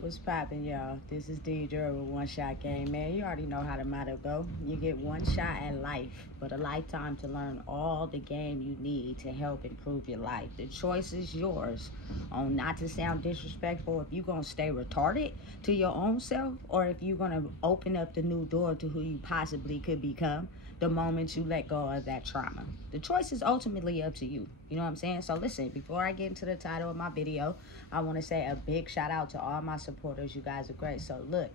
What's poppin', y'all? This is Deidre with One Shot Game. Man, you already know how the motto go. You get one shot at life, but a lifetime to learn all the game you need to help improve your life. The choice is yours on not to sound disrespectful, if you're going to stay retarded to your own self, or if you're going to open up the new door to who you possibly could become the moment you let go of that trauma. The choice is ultimately up to you. You know what I'm saying? So listen, before I get into the title of my video, I want to say a big shout out to all my supporters. You guys are great. So look,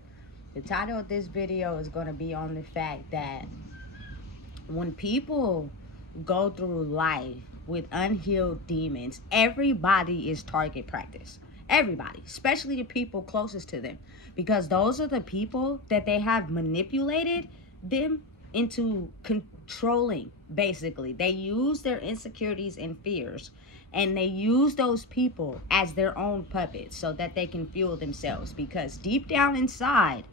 the title of this video is going to be on the fact that when people go through life with unhealed demons, everybody is target practice. Everybody, especially the people closest to them, because those are the people that they have manipulated them into controlling. Basically, they use their insecurities and fears, and they use those people as their own puppets so that they can fuel themselves. Because deep down inside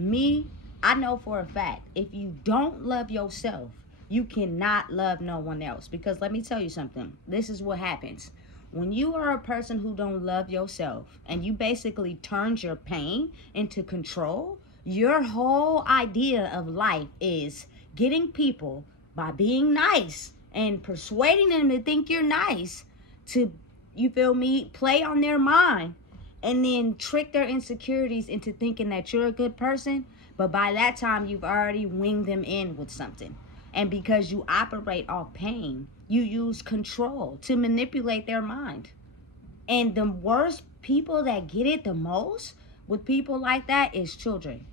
I know for a fact, if you don't love yourself, you cannot love no one else. Because let me tell you something, this is what happens when you are a person who don't love yourself, and you basically turns your pain into control. Your whole idea of life is getting people, by being nice and persuading them to think you're nice, to, you feel me, play on their mind, and then trick their insecurities into thinking that you're a good person. But by that time, you've already winged them in with something. And because you operate off pain, you use control to manipulate their mind. And the worst people that get it the most with people like that is children.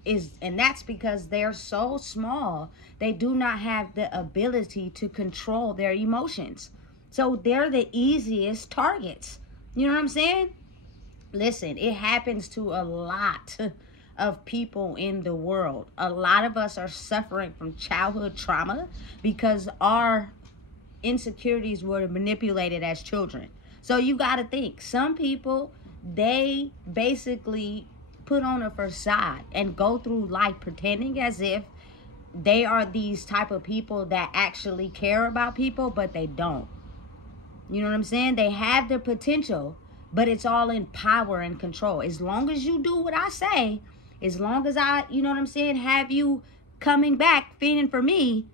And that's because they're so small, they do not have the ability to control their emotions. So they're the easiest targets. You know what I'm saying? Listen, it happens to a lot of people in the world. A lot of us are suffering from childhood trauma because our insecurities were manipulated as children. So you got to think, some people, they basically put on a facade and go through life pretending as if they are these type of people that actually care about people, but they don't. You know what I'm saying? They have the potential, but it's all in power and control. As long as you do what I say, as long as I, you know what I'm saying, have you coming back feeding for me,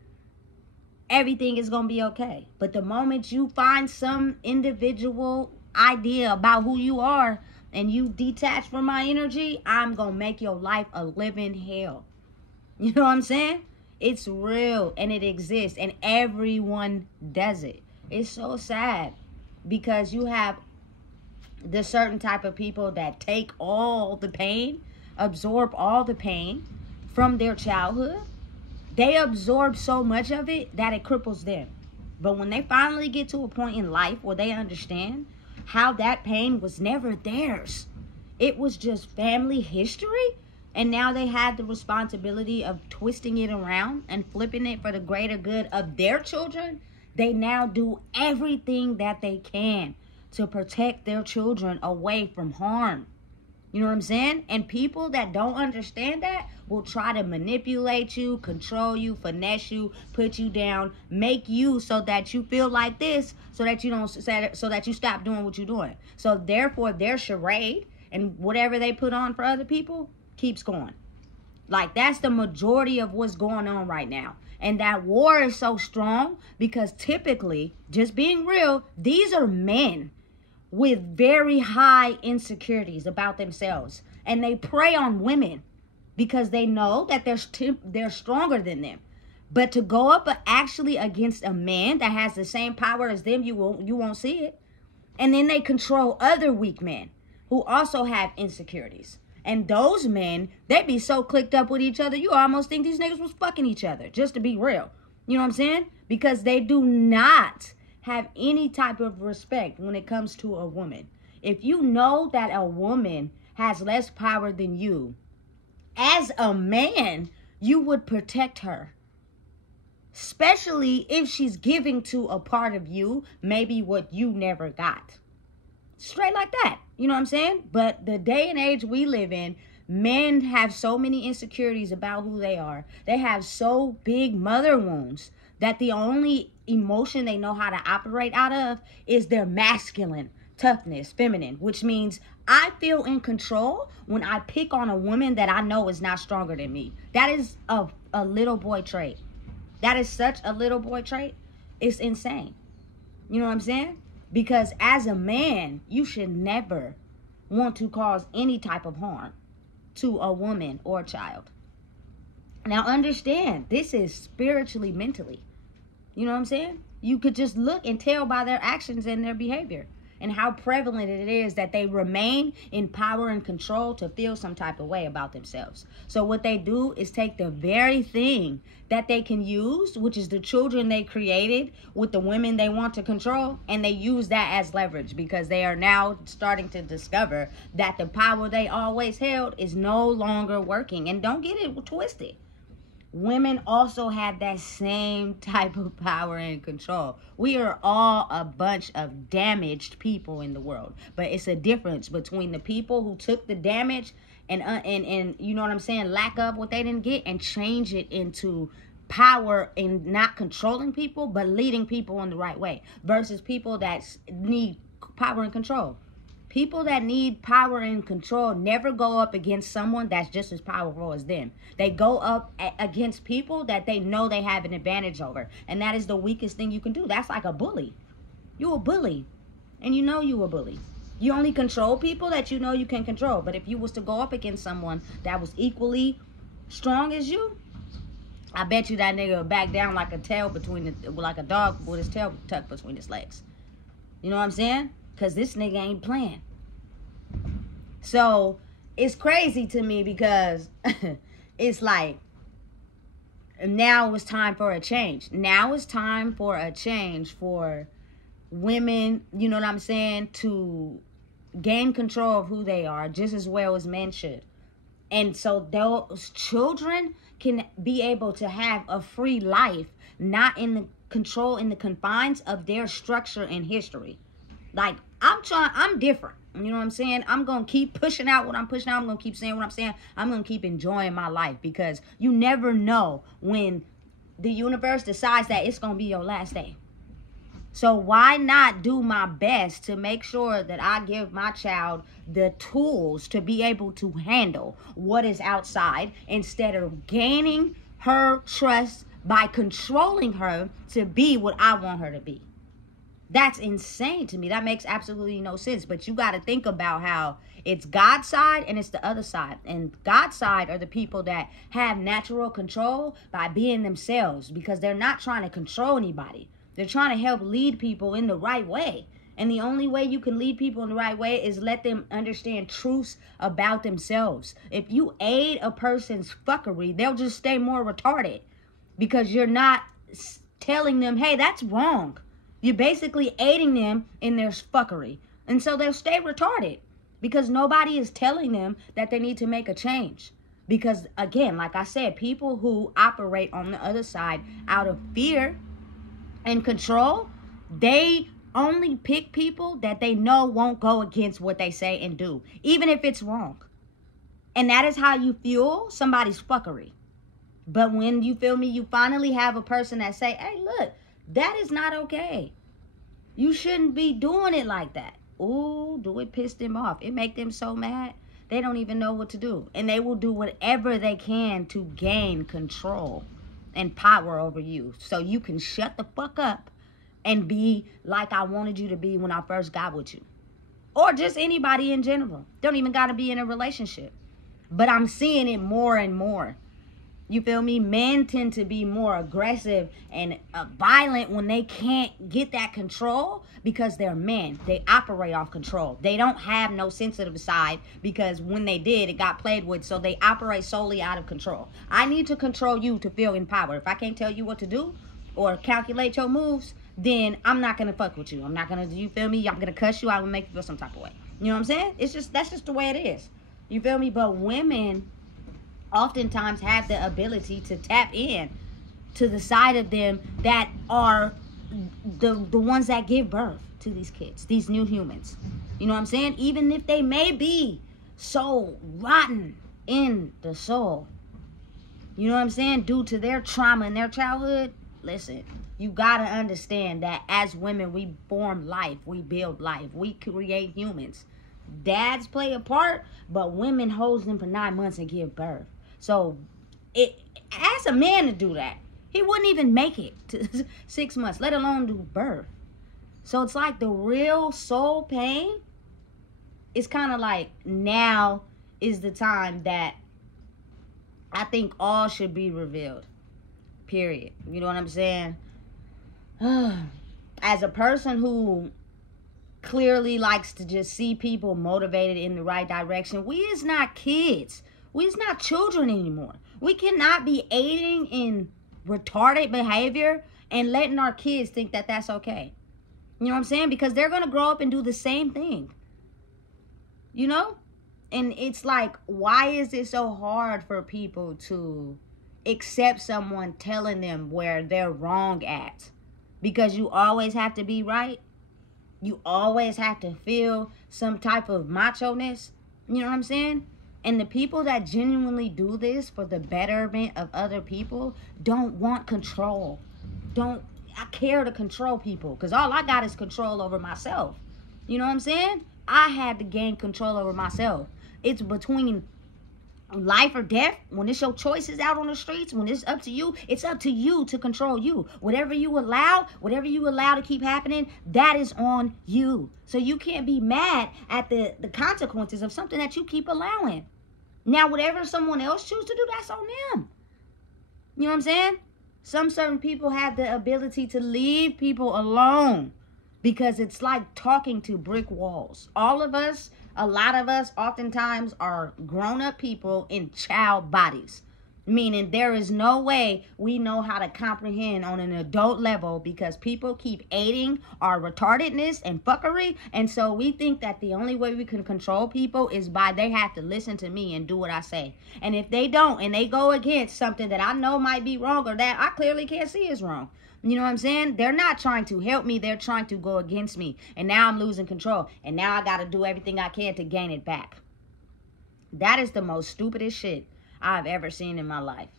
everything is going to be okay. But the moment you find some individual idea about who you are and you detach from my energy, I'm going to make your life a living hell. You know what I'm saying? It's real and it exists, and everyone does it. It's so sad because you have the certain type of people that take all the pain, absorb all the pain from their childhood. They absorb so much of it that it cripples them. But when they finally get to a point in life where they understand how that pain was never theirs, it was just family history, and now they had the responsibility of twisting it around and flipping it for the greater good of their children, they now do everything that they can to protect their children away from harm. You know what I'm saying? And people that don't understand that will try to manipulate you, control you, finesse you, put you down, make you so that you feel like this, so that you don't, so that you stop doing what you're doing. So therefore, their charade and whatever they put on for other people keeps going. Like, that's the majority of what's going on right now. And that war is so strong because typically, just being real, these are men with very high insecurities about themselves, and they prey on women because they know that they're stronger than them. But to go up actually against a man that has the same power as them, you won't see it. And then they control other weak men who also have insecurities. And those men, they be so clicked up with each other, you almost think these niggas was fucking each other, just to be real. You know what I'm saying? Because they do not have any type of respect when it comes to a woman. If you know that a woman has less power than you, as a man, you would protect her. Especially if she's giving to a part of you, maybe what you never got. Straight like that. You know what I'm saying? But the day and age we live in, men have so many insecurities about who they are. They have so big mother wounds that the only emotion they know how to operate out of is their masculine toughness, feminine, which means I feel in control when I pick on a woman that I know is not stronger than me. That is a little boy trait. That is such a little boy trait. It's insane. You know what I'm saying? Because as a man, you should never want to cause any type of harm to a woman or a child. Now understand, this is spiritually, mentally. You know what I'm saying? You could just look and tell by their actions and their behavior and how prevalent it is that they remain in power and control to feel some type of way about themselves. So what they do is take the very thing that they can use, which is the children they created with the women they want to control, and they use that as leverage because they are now starting to discover that the power they always held is no longer working. And don't get it twisted. Women also have that same type of power and control. We are all a bunch of damaged people in the world. But it's a difference between the people who took the damage and you know what I'm saying, lack of what they didn't get and change it into power in not controlling people, but leading people in the right way, versus people that need power and control. People that need power and control never go up against someone that's just as powerful as them. They go up against people that they know they have an advantage over. And that is the weakest thing you can do. That's like a bully. You a bully. And you know you a bully. You only control people that you know you can control. But if you was to go up against someone that was equally strong as you, I bet you that nigga would back down like a dog with his tail tucked between his legs. You know what I'm saying? Because this nigga ain't playing. So it's crazy to me because it's like, now it's time for a change. Now it's time for a change for women, you know what I'm saying, to gain control of who they are just as well as men should. And so those children can be able to have a free life, not in the control, in the confines of their structure and history. Like, I'm different. You know what I'm saying? I'm going to keep pushing out what I'm pushing out. I'm going to keep saying what I'm saying. I'm going to keep enjoying my life because you never know when the universe decides that it's going to be your last day. So why not do my best to make sure that I give my child the tools to be able to handle what is outside instead of gaining her trust by controlling her to be what I want her to be. That's insane to me. That makes absolutely no sense. But you got to think about how it's God's side and it's the other side. And God's side are the people that have natural control by being themselves because they're not trying to control anybody. They're trying to help lead people in the right way. And the only way you can lead people in the right way is let them understand truths about themselves. If you aid a person's fuckery, they'll just stay more retarded because you're not telling them, hey, that's wrong. You're basically aiding them in their fuckery. And so they'll stay retarded because nobody is telling them that they need to make a change. Because, again, like I said, people who operate on the other side out of fear and control, they only pick people that they know won't go against what they say and do, even if it's wrong. And that is how you fuel somebody's fuckery. But when, you feel me, you finally have a person that say, hey, look, that is not okay. You shouldn't be doing it like that. Ooh, do it piss them off. It make them so mad. They don't even know what to do. And they will do whatever they can to gain control and power over you. So you can shut the fuck up and be like I wanted you to be when I first got with you. Or just anybody in general. Don't even got to be in a relationship. But I'm seeing it more and more. You feel me? Men tend to be more aggressive and violent when they can't get that control because they're men. They operate off control. They don't have no sensitive side because when they did, it got played with. So they operate solely out of control. I need to control you to feel empowered. If I can't tell you what to do or calculate your moves, then I'm not going to fuck with you. I'm not going to, you feel me? I'm going to cuss you out and make you feel some type of way. You know what I'm saying? That's just the way it is. You feel me? But women oftentimes have the ability to tap in to the side of them that are the ones that give birth to these kids, these new humans. You know what I'm saying? Even if they may be so rotten in the soul, you know what I'm saying, due to their trauma in their childhood, listen, You got to understand that as women, we form life. We build life. We create humans. Dads play a part, but women holds them for 9 months and give birth. So ask a man to do that. He wouldn't even make it to 6 months, let alone do birth. So it's like the real soul pain is kind of like now is the time that I think all should be revealed. Period. You know what I'm saying? As a person who clearly likes to just see people motivated in the right direction, we is not kids. We is not children anymore. We cannot be aiding in retarded behavior and letting our kids think that that's okay. You know what I'm saying? Because they're going to grow up and do the same thing. You know? And it's like, why is it so hard for people to accept someone telling them where they're wrong at? Because you always have to be right. You always have to feel some type of macho-ness. You know what I'm saying? And the people that genuinely do this for the betterment of other people don't want control. I care to control people. Because all I got is control over myself. You know what I'm saying? I had to gain control over myself. It's between life or death. When it's your choices out on the streets, when it's up to you, it's up to you to control you. Whatever you allow to keep happening, that is on you. So you can't be mad at the consequences of something that you keep allowing. Now, whatever someone else chooses to do, that's on them. You know what I'm saying? Some certain people have the ability to leave people alone because it's like talking to brick walls. All of us, a lot of us oftentimes are grown-up people in child bodies. Meaning there is no way we know how to comprehend on an adult level because people keep aiding our retardedness and fuckery. And so we think that the only way we can control people is by they have to listen to me and do what I say. And if they don't and they go against something that I know might be wrong or that I clearly can't see is wrong. You know what I'm saying? They're not trying to help me. They're trying to go against me. And now I'm losing control. And now I got to do everything I can to gain it back. That is the most stupidest shit I've ever seen in my life.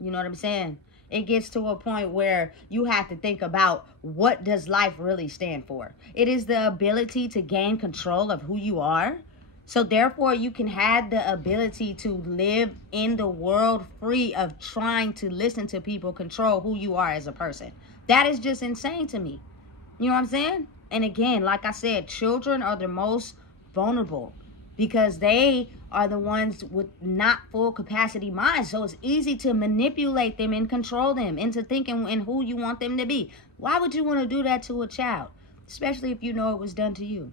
You know what I'm saying? It gets to a point where you have to think about what does life really stand for. It is the ability to gain control of who you are. So therefore you can have the ability to live in the world free of trying to listen to people control who you are as a person. That is just insane to me. You know what I'm saying? And again, like I said, children are the most vulnerable because they are the ones with not full capacity minds. So it's easy to manipulate them and control them into thinking in who you want them to be. Why would you want to do that to a child? Especially if you know it was done to you.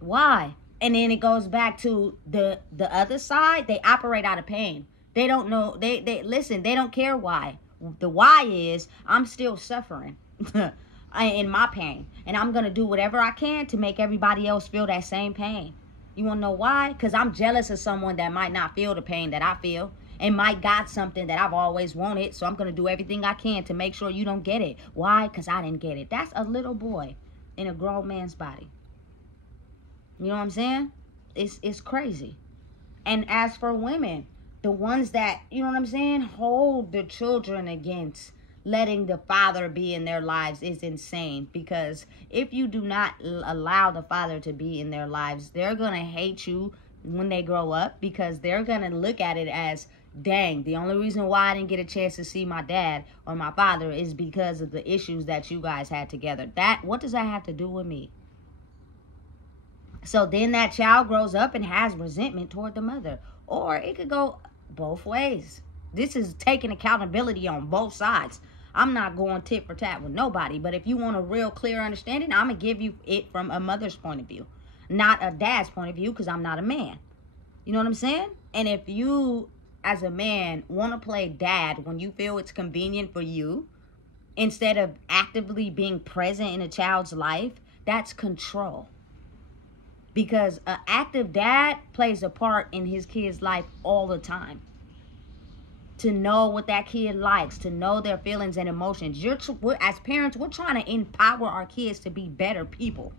Why? And then it goes back to the other side. They operate out of pain. They don't know. They listen, they don't care why. The why is I'm still suffering in my pain. And I'm going to do whatever I can to make everybody else feel that same pain. You want to know why? Because I'm jealous of someone that might not feel the pain that I feel. And might got something that I've always wanted. So I'm going to do everything I can to make sure you don't get it. Why? Because I didn't get it. That's a little boy in a grown man's body. You know what I'm saying? It's crazy. And as for women, the ones that, you know what I'm saying, hold the children against letting the father be in their lives is insane. Because if you do not allow the father to be in their lives, they're going to hate you when they grow up. Because they're going to look at it as, dang, the only reason why I didn't get a chance to see my dad or my father is because of the issues that you guys had together. What does that have to do with me? So then that child grows up and has resentment toward the mother. Or it could go both ways. This is taking accountability on both sides. I'm not going tit for tat with nobody. But if you want a real clear understanding, I'm going to give you it from a mother's point of view. Not a dad's point of view because I'm not a man. You know what I'm saying? And if you, as a man, want to play dad when you feel it's convenient for you, instead of actively being present in a child's life, that's control. Because an active dad plays a part in his kid's life all the time. To know what that kid likes, to know their feelings and emotions. As parents, we're trying to empower our kids to be better people.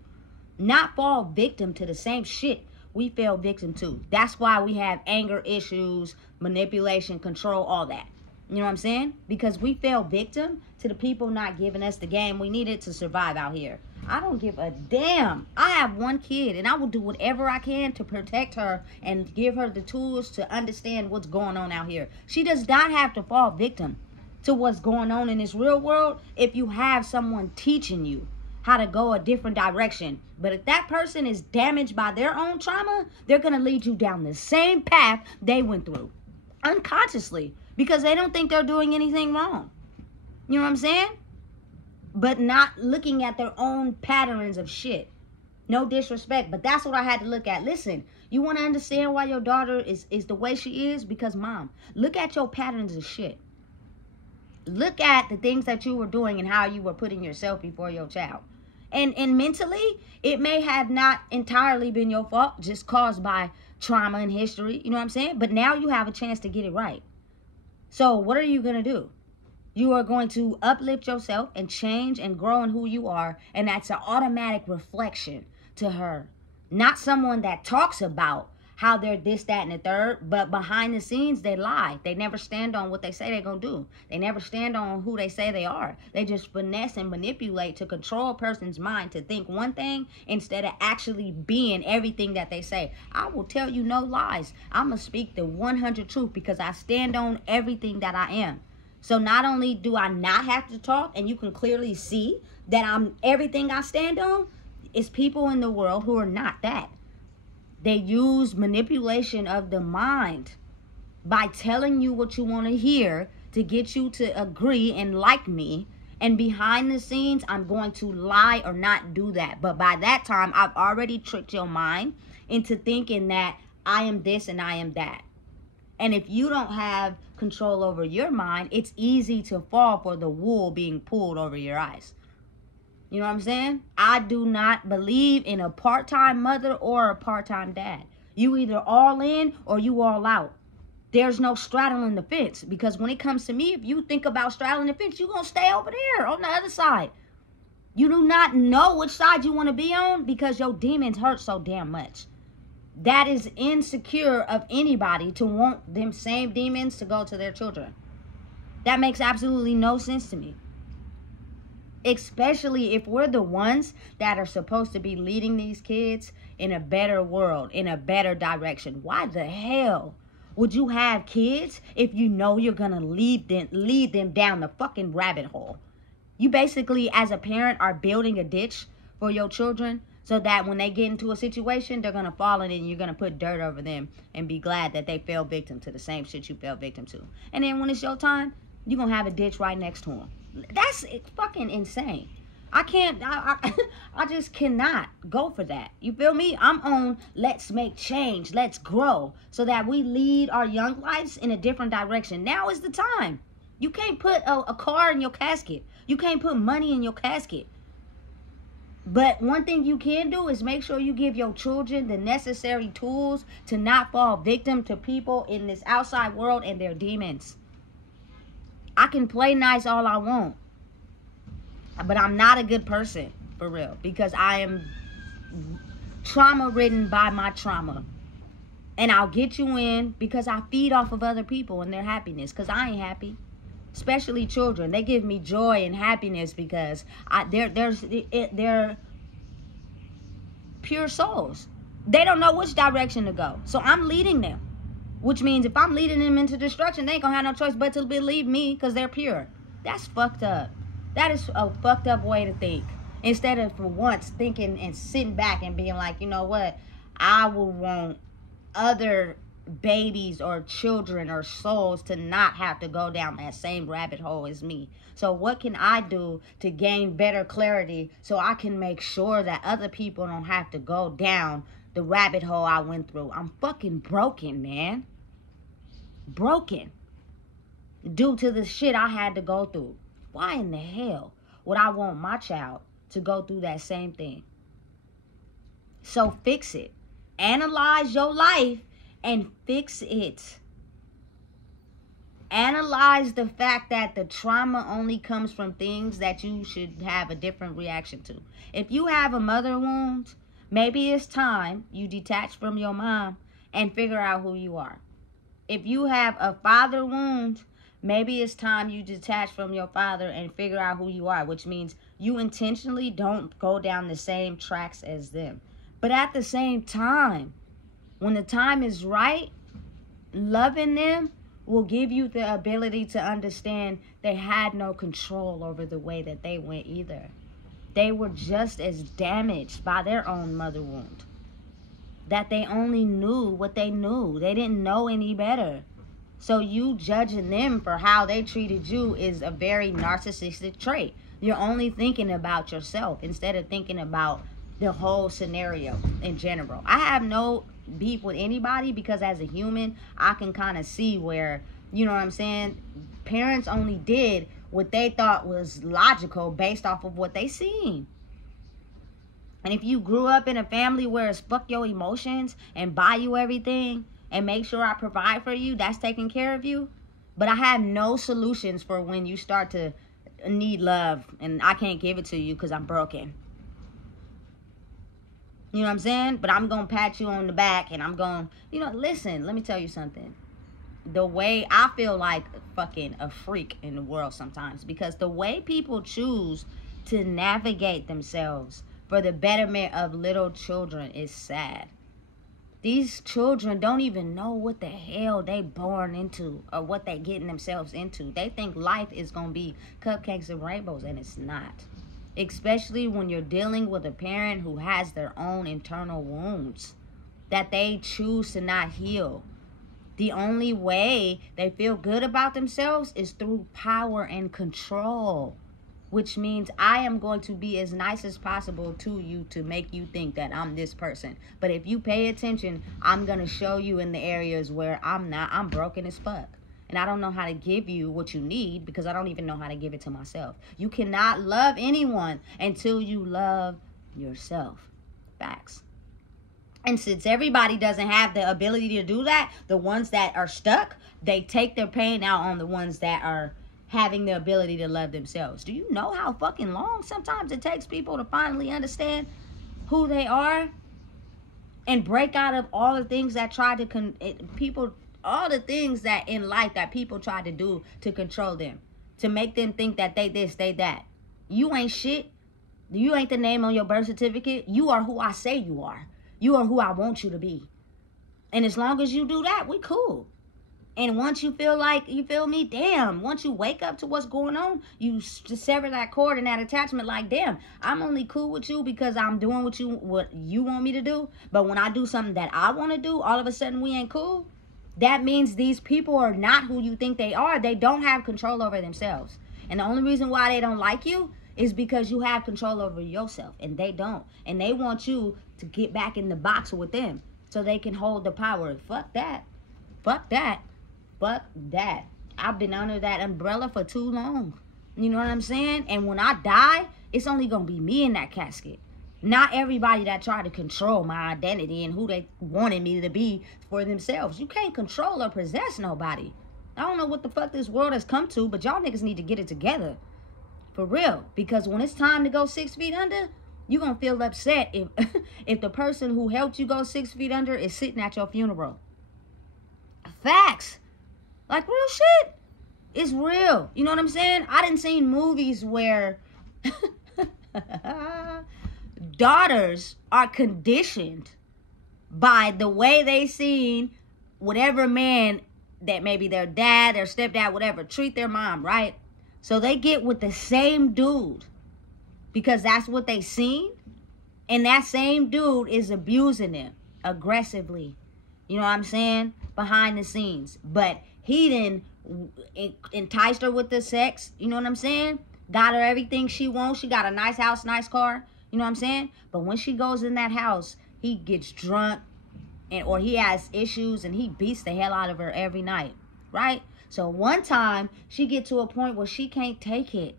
Not fall victim to the same shit we fell victim to. That's why we have anger issues, manipulation, control, all that. You know what I'm saying? Because we fell victim to the people not giving us the game we needed to survive out here. I don't give a damn. I have one kid, and I will do whatever I can to protect her and give her the tools to understand what's going on out here. She does not have to fall victim to what's going on in this real world if you have someone teaching you how to go a different direction. But if that person is damaged by their own trauma, they're going to lead you down the same path they went through unconsciously because they don't think they're doing anything wrong. You know what I'm saying? But not looking at their own patterns of shit. No disrespect, but that's what I had to look at. Listen, you want to understand why your daughter is the way she is? Because, mom, look at your patterns of shit. Look at the things that you were doing and how you were putting yourself before your child. And mentally, it may have not entirely been your fault, just caused by trauma and history. You know what I'm saying? But now you have a chance to get it right. So what are you going to do? You are going to uplift yourself and change and grow in who you are. And that's an automatic reflection to her. Not someone that talks about how they're this, that, and the third. But behind the scenes, they lie. They never stand on what they say they're going to do. They never stand on who they say they are. They just finesse and manipulate to control a person's mind to think one thing instead of actually being everything that they say. I will tell you no lies. I'm going to speak the 100 truth because I stand on everything that I am. So not only do I not have to talk, and you can clearly see that I'm everything I stand on, it's people in the world who are not that. They use manipulation of the mind by telling you what you want to hear to get you to agree and like me. And behind the scenes, I'm going to lie or not do that. But by that time, I've already tricked your mind into thinking that I am this and I am that. And if you don't have control over your mind, it's easy to fall for the wool being pulled over your eyes. You know what I'm saying? I do not believe in a part-time mother or a part-time dad. You either all in or you all out. There's no straddling the fence. Because when it comes to me, if you think about straddling the fence, you're going to stay over there on the other side. You do not know which side you want to be on because your demons hurt so damn much. That is insecure of anybody to want them same demons to go to their children. That makes absolutely no sense to me. Especially if we're the ones that are supposed to be leading these kids in a better world, in a better direction. Why the hell would you have kids if you know you're going to lead them down the fucking rabbit hole? You basically, as a parent, are building a ditch for your children so that when they get into a situation, they're going to fall in it and you're going to put dirt over them and be glad that they fell victim to the same shit you fell victim to. And then when it's your time, you're going to have a ditch right next to them. That's fucking insane. I just cannot go for that. You feel me? I'm on let's make change, let's grow so that we lead our young lives in a different direction. Now is the time. You can't put a car in your casket. You can't put money in your casket. But one thing you can do is make sure you give your children the necessary tools to not fall victim to people in this outside world and their demons. I can play nice all I want, but I'm not a good person, for real, because I am trauma-ridden by my trauma. And I'll get you in because I feed off of other people and their happiness, because I ain't happy. Especially children. They give me joy and happiness because they're pure souls. They don't know which direction to go. So I'm leading them. Which means if I'm leading them into destruction, they ain't gonna have no choice but to believe me because they're pure. That's fucked up. That is a fucked up way to think. Instead of for once thinking and sitting back and being like, you know what? I will want other babies or children or souls to not have to go down that same rabbit hole as me. So what can I do to gain better clarity so I can make sure that other people don't have to go down the rabbit hole I went through? I'm fucking broken, man. Broken. Due to the shit I had to go through. Why in the hell would I want my child to go through that same thing? So fix it. Analyze your life and fix it. Analyze the fact that the trauma only comes from things that you should have a different reaction to. If you have a mother wound, maybe it's time you detach from your mom and figure out who you are. If you have a father wound, Maybe it's time you detach from your father and figure out who you are, which means you intentionally don't go down the same tracks as them. But at the same time, when the time is right, loving them will give you the ability to understand they had no control over the way that they went either. They were just as damaged by their own mother wound. That they only knew what they knew. They didn't know any better. So you judging them for how they treated you is a very narcissistic trait. You're only thinking about yourself instead of thinking about the whole scenario in general. I have no beef with anybody because as a human, I can kind of see where, you know what I'm saying, parents only did what they thought was logical based off of what they seen. And if you grew up in a family where it's fuck your emotions and buy you everything and make sure I provide for you, that's taking care of you. But I have no solutions for when you start to need love and I can't give it to you because I'm broken. You know what I'm saying? But I'm going to pat you on the back and I'm going, you know, listen, let me tell you something. The way I feel like fucking a freak in the world sometimes, because the way people choose to navigate themselves for the betterment of little children is sad. These children don't even know what the hell they born into or what they getting themselves into. They think life is going to be cupcakes and rainbows, and it's not. Especially when you're dealing with a parent who has their own internal wounds that they choose to not heal. The only way they feel good about themselves is through power and control, which means I am going to be as nice as possible to you to make you think that I'm this person. But if you pay attention, I'm going to show you in the areas where I'm not. I'm broken as fuck. And I don't know how to give you what you need because I don't even know how to give it to myself. You cannot love anyone until you love yourself. Facts. And since everybody doesn't have the ability to do that, the ones that are stuck, they take their pain out on the ones that are having the ability to love themselves. Do you know how fucking long sometimes it takes people to finally understand who they are and break out of all the things that try to all the things that in life that people try to do to control them, to make them think that they this, they that. You ain't shit. You ain't the name on your birth certificate. You are who I say you are. You are who I want you to be. And as long as you do that, we cool. And once you feel like, you feel me, damn, once you wake up to what's going on, you sever that cord and that attachment like, damn, I'm only cool with you because I'm doing what you want me to do. But when I do something that I want to do, all of a sudden we ain't cool. That means these people are not who you think they are. They don't have control over themselves. And the only reason why they don't like you is because you have control over yourself and they don't. And they want you to get back in the box with them so they can hold the power. Fuck that. Fuck that. Fuck that. I've been under that umbrella for too long. You know what I'm saying? And when I die, it's only going to be me in that casket. Not everybody that tried to control my identity and who they wanted me to be for themselves. You can't control or possess nobody. I don't know what the fuck this world has come to, but y'all niggas need to get it together. For real. Because when it's time to go 6 feet under, you're going to feel upset if the person who helped you go 6 feet under is sitting at your funeral. Facts. Like real shit. It's real. You know what I'm saying? I done seen movies where daughters are conditioned by the way they seen whatever man that maybe their dad, their stepdad, whatever, treat their mom, right? So they get with the same dude because that's what they seen. And that same dude is abusing them aggressively. You know what I'm saying? Behind the scenes. But he then enticed her with the sex. You know what I'm saying? Got her everything she wants. She got a nice house, nice car. You know what I'm saying? But when she goes in that house, he gets drunk or he has issues and he beats the hell out of her every night. Right? So one time, she get to a point where she can't take it.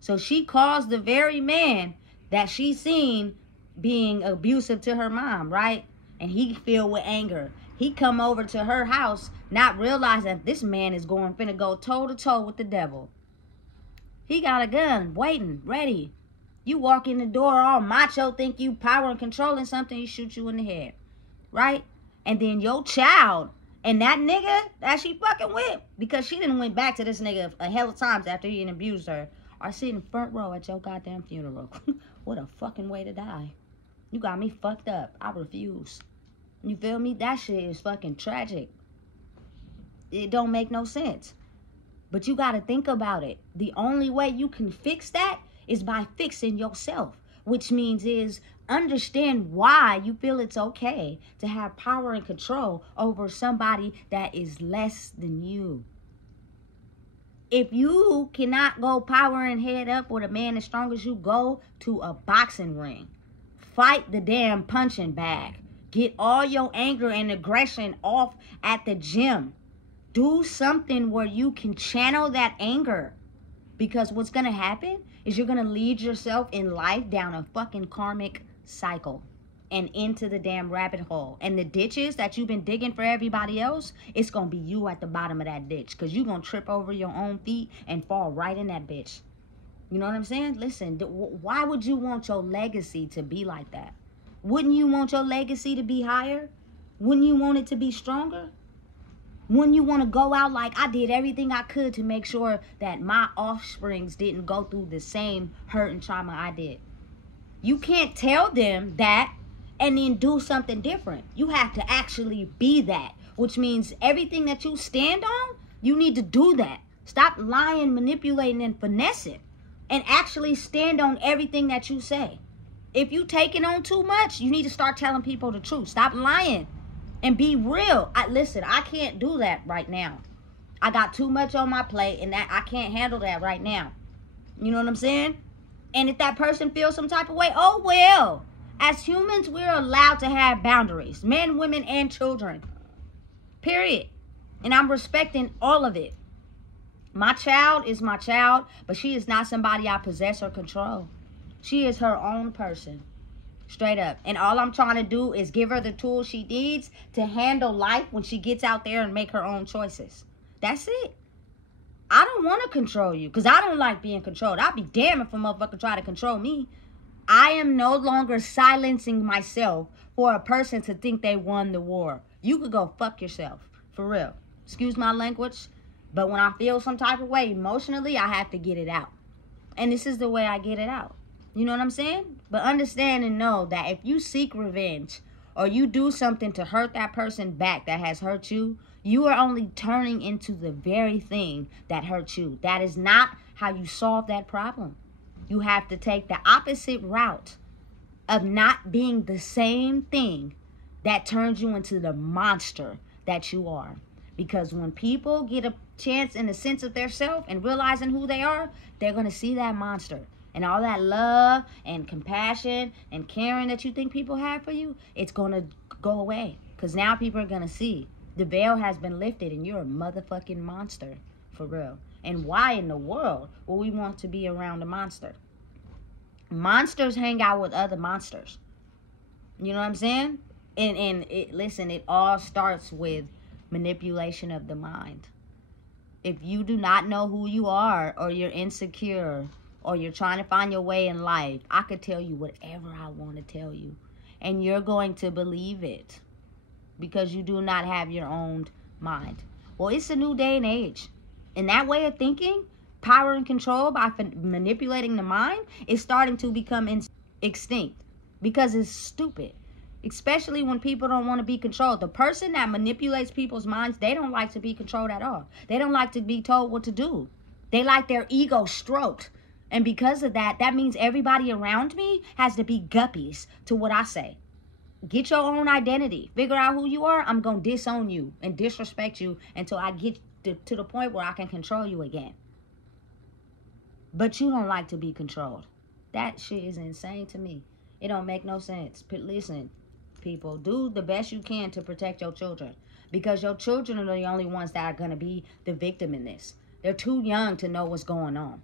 So she calls the very man that she seen being abusive to her mom, right? And he filled with anger. He come over to her house, not realizing that this man is finna go toe to toe with the devil. He got a gun, waiting, ready. You walk in the door all macho, think you power and controlling something, he shoot you in the head, right? And then your child And that nigga that she fucking with, because she didn't went back to this nigga a hell of times after he abused her, are sitting front row at your goddamn funeral. What a fucking way to die. You got me fucked up. I refuse. You feel me? That shit is fucking tragic. It don't make no sense. But you got to think about it. The only way you can fix that is by fixing yourself, which means is understand why you feel it's okay to have power and control over somebody that is less than you. If you cannot go power and head up with a man as strong as you, go to a boxing ring. Fight the damn punching bag. Get all your anger and aggression off at the gym. Do something where you can channel that anger. Because what's going to happen is you're going to lead yourself in life down a fucking karmic cycle and into the damn rabbit hole. And the ditches that you've been digging for everybody else, it's going to be you at the bottom of that ditch. Because you're going to trip over your own feet and fall right in that bitch. You know what I'm saying? Listen, why would you want your legacy to be like that? Wouldn't you want your legacy to be higher? Wouldn't you want it to be stronger? Wouldn't you want to go out like I did everything I could to make sure that my offsprings didn't go through the same hurt and trauma I did? You can't tell them that and then do something different. You have to actually be that, which means everything that you stand on, you need to do that. Stop lying, manipulating, and finessing, and actually stand on everything that you say. If you taking on too much, you need to start telling people the truth. Stop lying and be real. Listen, I can't do that right now. I got too much on my plate, and that I can't handle that right now. You know what I'm saying? And if that person feels some type of way, oh well. As humans, we're allowed to have boundaries. Men, women, and children. Period. And I'm respecting all of it. My child is my child, but she is not somebody I possess or control. She is her own person. Straight up. And all I'm trying to do is give her the tools she needs to handle life when she gets out there and make her own choices. That's it. I don't want to control you because I don't like being controlled. I'd be damned if a motherfucker try to control me. I am no longer silencing myself for a person to think they won the war. You could go fuck yourself. For real. Excuse my language. But when I feel some type of way emotionally, I have to get it out. And this is the way I get it out. You know what I'm saying? But understand and know that if you seek revenge or you do something to hurt that person back that has hurt you, you are only turning into the very thing that hurt you. That is not how you solve that problem. You have to take the opposite route of not being the same thing that turns you into the monster that you are. Because when people get a chance in the sense of their self and realizing who they are, they're going to see that monster. And all that love and compassion and caring that you think people have for you, it's going to go away. Because now people are going to see the veil has been lifted and you're a motherfucking monster. For real. And why in the world would we want to be around a monster? Monsters hang out with other monsters. You know what I'm saying? And listen, it all starts with manipulation of the mind. If you do not know who you are, or you're insecure, or you're trying to find your way in life, I could tell you whatever I want to tell you. And you're going to believe it. Because you do not have your own mind. Well, it's a new day and age. And that way of thinking, power and control by manipulating the mind, is starting to become extinct. Because it's stupid. Especially when people don't want to be controlled. The person that manipulates people's minds, they don't like to be controlled at all. They don't like to be told what to do. They like their ego stroked. And because of that, that means everybody around me has to be guppies to what I say. Get your own identity. Figure out who you are. I'm going to disown you and disrespect you until I get to the point where I can control you again. But you don't like to be controlled. That shit is insane to me. It don't make no sense. Listen, people, do the best you can to protect your children. Because your children are the only ones that are going to be the victim in this. They're too young to know what's going on.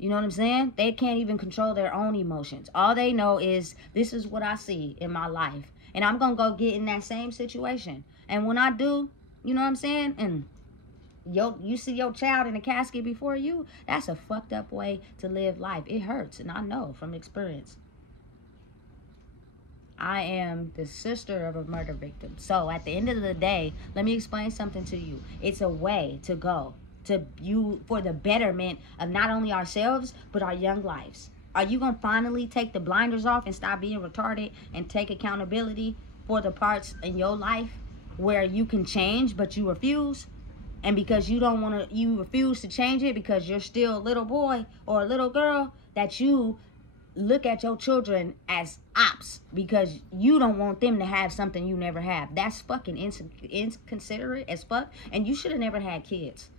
You know what I'm saying? They can't even control their own emotions. All they know is, this is what I see in my life. And I'm going to go get in that same situation. And when I do, you know what I'm saying? And you see your child in a casket before you, that's a fucked up way to live life. It hurts, and I know from experience. I am the sister of a murder victim. So at the end of the day, let me explain something to you. It's a way to go to you for the betterment of not only ourselves, but our young lives. Are you going to finally take the blinders off and stop being retarded and take accountability for the parts in your life where you can change, but you refuse? And because you don't want to, you refuse to change it because you're still a little boy or a little girl, that you look at your children as ops because you don't want them to have something you never have. That's fucking inconsiderate as fuck. And you should have never had kids.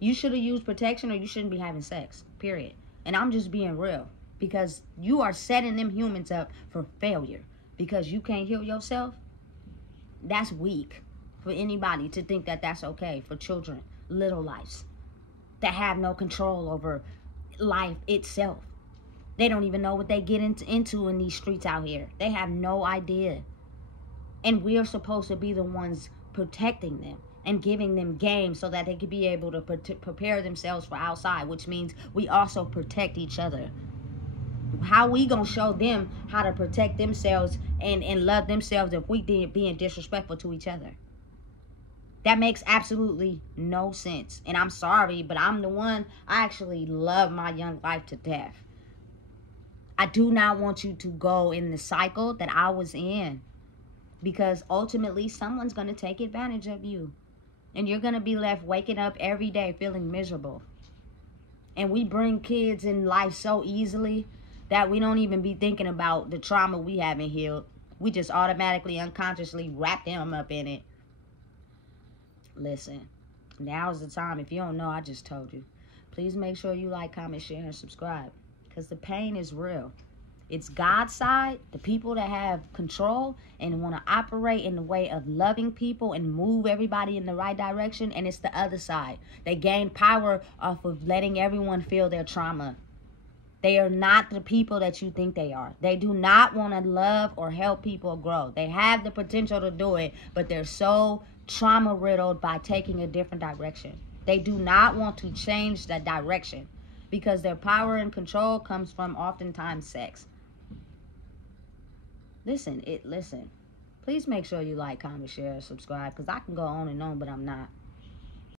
You should have used protection, or you shouldn't be having sex, period. And I'm just being real, because you are setting them humans up for failure because you can't heal yourself. That's weak for anybody to think that that's okay for children, little lives that have no control over life itself. They don't even know what they get into in these streets out here. They have no idea. And we are supposed to be the ones protecting them and giving them game so that they could be able to prepare themselves for outside, which means we also protect each other. How we gonna show them how to protect themselves and love themselves if we being disrespectful to each other? That makes absolutely no sense. And I'm sorry, but I'm the one, I actually love my young life to death. I do not want you to go in the cycle that I was in, because ultimately someone's going to take advantage of you. And you're going to be left waking up every day feeling miserable. And we bring kids in life so easily that we don't even be thinking about the trauma we haven't healed. We just automatically, unconsciously wrap them up in it. Listen, now's the time. If you don't know, I just told you. Please make sure you like, comment, share, and subscribe. Because the pain is real. It's God's side, the people that have control and want to operate in the way of loving people and move everybody in the right direction. And it's the other side. They gain power off of letting everyone feel their trauma. They are not the people that you think they are. They do not want to love or help people grow. They have the potential to do it, but they're so trauma riddled by taking a different direction. They do not want to change that direction, because their power and control comes from oftentimes sex. Listen. Please make sure you like, comment, share, subscribe, because I can go on and on, but I'm not.